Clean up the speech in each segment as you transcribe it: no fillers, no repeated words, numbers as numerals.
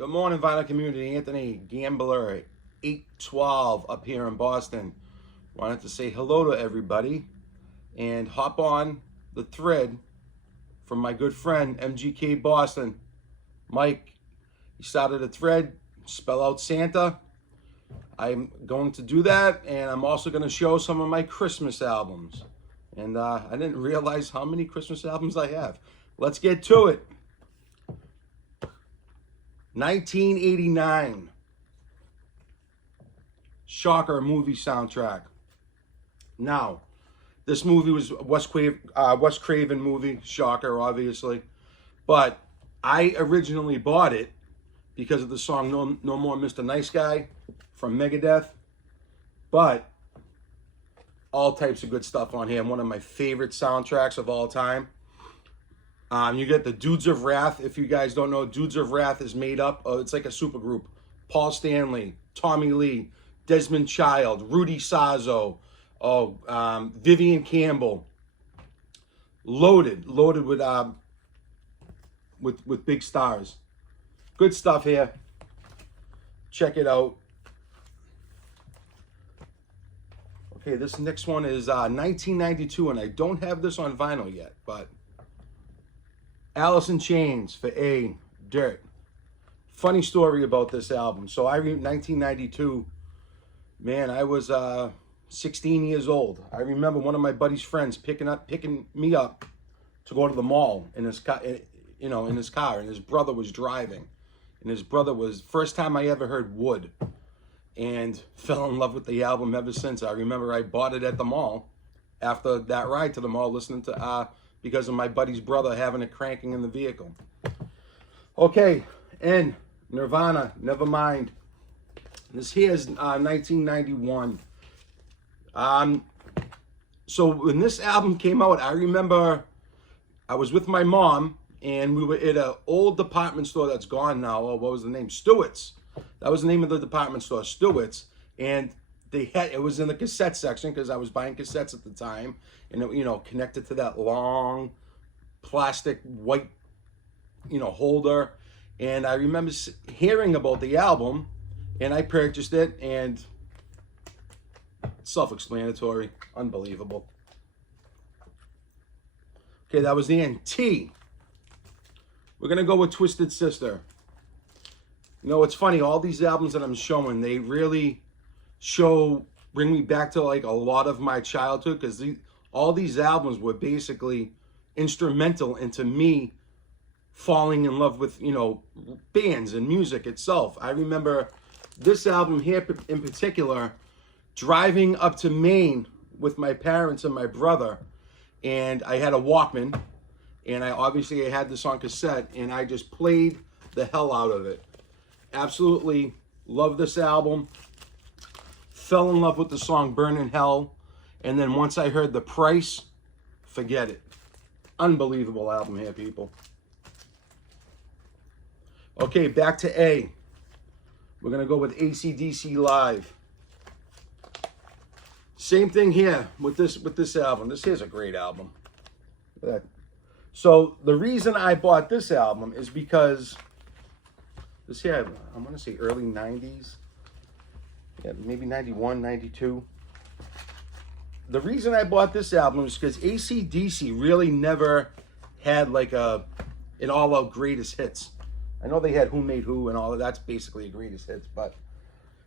Good morning, Vinyl Community. Anthony Gambler, 812 up here in Boston. Wanted to say hello to everybody and hop on the thread from my good friend MGK Boston. Mike, he started a thread, spell out Santa. I'm going to do that, and I'm also going to show some of my Christmas albums. And I didn't realize how many Christmas albums I have. Let's get to it. 1989, Shocker movie soundtrack. Now, this movie was Wes Craven movie, Shocker, obviously. But I originally bought it because of the song No More Mr. Nice Guy from Megadeth. But all types of good stuff on here. One of my favorite soundtracks of all time. You get the Dudes of Wrath. If you guys don't know, Dudes of Wrath is made up of, it's like a super group. Paul Stanley, Tommy Lee, Desmond Child, Rudy Sazzo, Vivian Campbell. Loaded with big stars. Good stuff here. Check it out. Okay, this next one is 1992, and I don't have this on vinyl yet, but Alice in Chains for A, Dirt. Funny story about this album. So 1992, man, I was 16 years old. I remember one of my buddy's friends picking me up to go to the mall in his car, in his car, and his brother was driving. And his brother was, first time I ever heard Wood, and fell in love with the album ever since. I remember I bought it at the mall after that ride to the mall, listening to because of my buddy's brother having it cranking in the vehicle. Okay, and Nirvana, Nevermind. This here is 1991. So when this album came out, I remember I was with my mom, and we were at an old department store that's gone now. Oh, what was the name? Stewart's. That was the name of the department store, Stewart's. And it was in the cassette section because I was buying cassettes at the time, and it, connected to that long plastic white, holder. And I remember hearing about the album, and I purchased it, and self-explanatory, unbelievable. Okay, that was the end. T. We're gonna go with Twisted Sister. It's funny, all these albums that I'm showing, they really bring me back to like a lot of my childhood, because all these albums were basically instrumental into me falling in love with, bands and music itself. I remember this album here in particular, driving up to Maine with my parents and my brother, and I had a Walkman, and I had this on cassette, and I just played the hell out of it. Absolutely love this album. Fell in love with the song Burnin' Hell. And then once I heard the price, forget it. Unbelievable album here, people. Okay, back to A. We're going to go with AC/DC Live. Same thing here with this album. This here's a great album. Look at that. So the reason I bought this album is because this here, I'm going to say early 90s. Yeah, maybe 91, 92. The reason I bought this album is because AC/DC really never had like an all-out greatest hits. I know they had Who Made Who and all of that's basically a greatest hits, but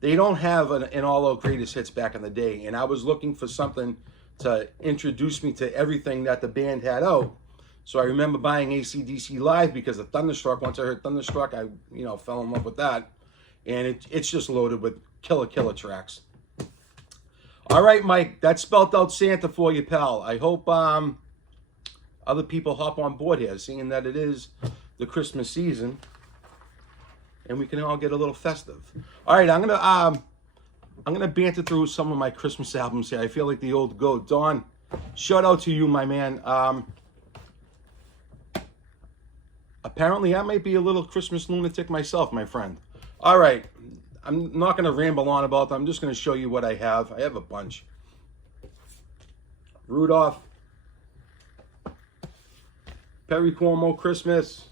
they don't have an all-out greatest hits back in the day. And I was looking for something to introduce me to everything that the band had out. So I remember buying AC/DC Live because of Thunderstruck. Once I heard Thunderstruck, I fell in love with that. And it's just loaded with killer tracks. All right, Mike, that spelt out Santa for you, pal. I hope other people hop on board here, seeing that it is the Christmas season, and we can all get a little festive. All right, I'm gonna banter through some of my Christmas albums here. I feel like the old goat. Don, shout out to you, my man. Apparently, I might be a little Christmas lunatic myself, my friend. All right, I'm not going to ramble on about them. I'm just going to show you what I have. I have a bunch. Rudolph. Perry Como, Christmas.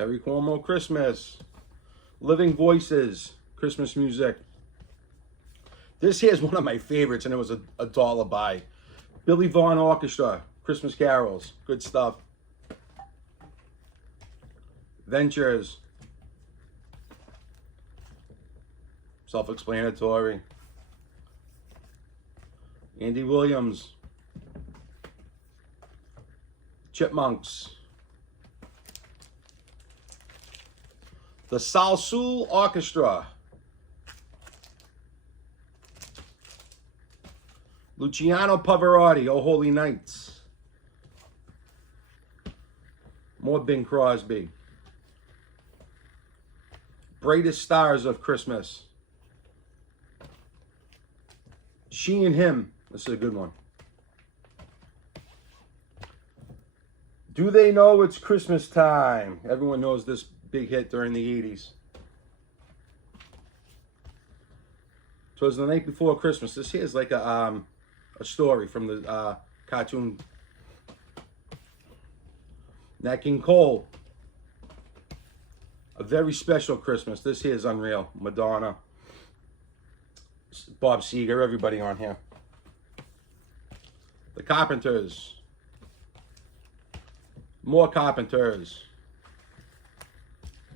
Perry Como Christmas. Living Voices, Christmas music. This here is one of my favorites, and it was a dollar buy. Billy Vaughn Orchestra, Christmas carols, good stuff. Ventures, self-explanatory. Andy Williams, Chipmunks. The Salsoul Orchestra. Luciano Pavarotti, Oh Holy Nights. More Bing Crosby. Brightest Stars of Christmas. She and Him. This is a good one. Do They Know It's Christmas Time? Everyone knows this big hit during the 80s. 'Twas the Night Before Christmas. This here is like a story from the cartoon. Nat King Cole. A Very Special Christmas. This here is unreal. Madonna. Bob Seger. Everybody on here. The Carpenters. More Carpenters.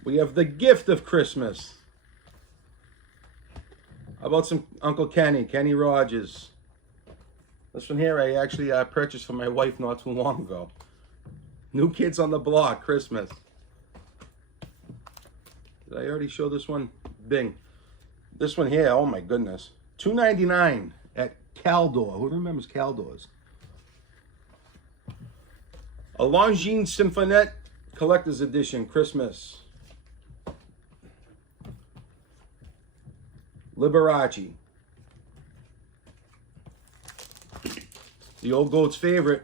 We have The Gift of Christmas. How about some Uncle Kenny, Kenny Rogers. This one here I actually purchased for my wife not too long ago. New Kids on the Block, Christmas. Did I already show this one? Bing. This one here, oh my goodness. $2.99 at Caldor. Who remembers Caldors? A Longines Symphonette Collector's Edition, Christmas. Liberace. The old goat's favorite.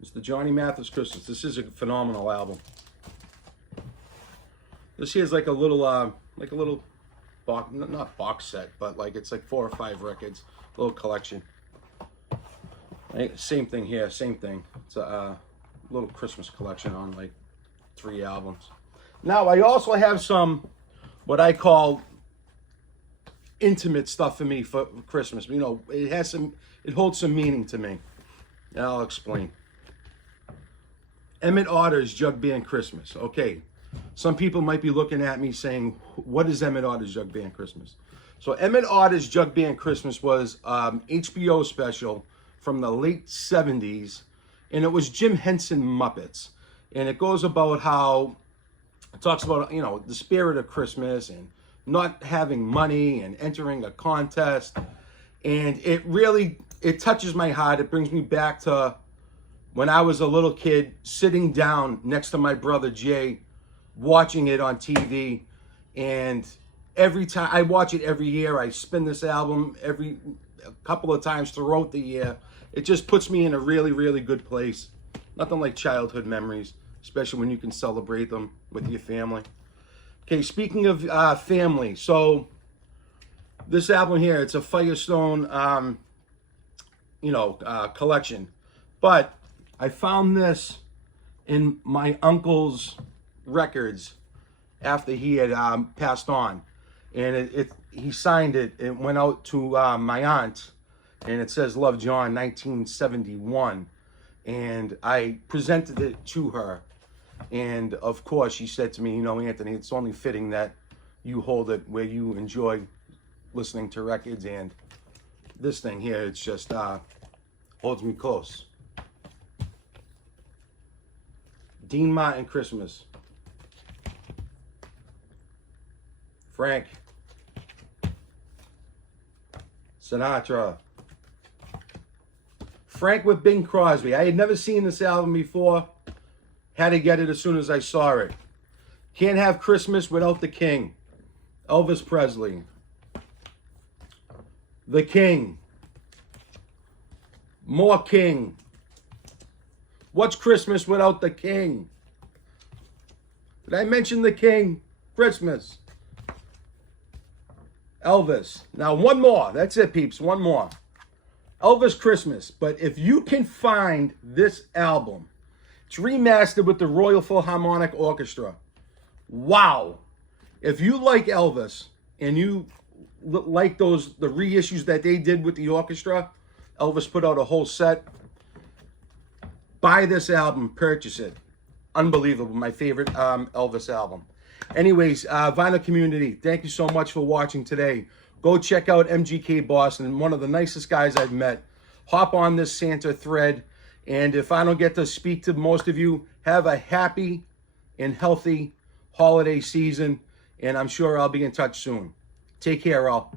It's the Johnny Mathis Christmas. This is a phenomenal album. This here is like a little box, not box set, but like it's like 4 or 5 records, little collection. Right? Same thing here, same thing. It's a little Christmas collection on like 3 albums. Now I also have some what I call intimate stuff for me for Christmas. You know, it holds some meaning to me. And I'll explain. Emmett Otter's Jug Band Christmas. Okay, some people might be looking at me saying, what is Emmett Otter's Jug Band Christmas? So Emmett Otter's Jug Band Christmas was HBO special from the late 70s, and it was Jim Henson Muppets. And it goes about how, it talks about, you know, the spirit of Christmas and not having money and entering a contest. And it touches my heart. It brings me back to when I was a little kid sitting down next to my brother Jay, watching it on TV. And every time I watch it every year, I spin this album a couple of times throughout the year. It just puts me in a really, really good place. Nothing like childhood memories, especially when you can celebrate them with your family. Okay, speaking of family, so this album here, it's a Firestone, collection. But I found this in my uncle's records after he had passed on. And he signed it. It went out to my aunt, and it says Love John 1971. And I presented it to her. And of course, she said to me, you know, Anthony, it's only fitting that you hold it where you enjoy listening to records. And this thing here, it's just holds me close. Dean Martin Christmas. Frank Sinatra. Frank with Bing Crosby. I had never seen this album before. Had to get it as soon as I saw it. Can't have Christmas without the King. Elvis Presley. The King. More King. What's Christmas without the King? Did I mention the King? Christmas. Elvis. Now one more. That's it, peeps. One more. Elvis Christmas. But if you can find this album, It's remastered with the Royal Philharmonic Orchestra. Wow. If you like Elvis and you like the reissues that they did with the orchestra, Elvis put out a whole set. Buy this album, purchase it. Unbelievable. My favorite Elvis album. Anyways, Vinyl community, thank you so much for watching today. Go check out MGK Boston, one of the nicest guys I've met. Hop on this Santa thread. And if I don't get to speak to most of you, have a happy and healthy holiday season. And I'm sure I'll be in touch soon. Take care, all.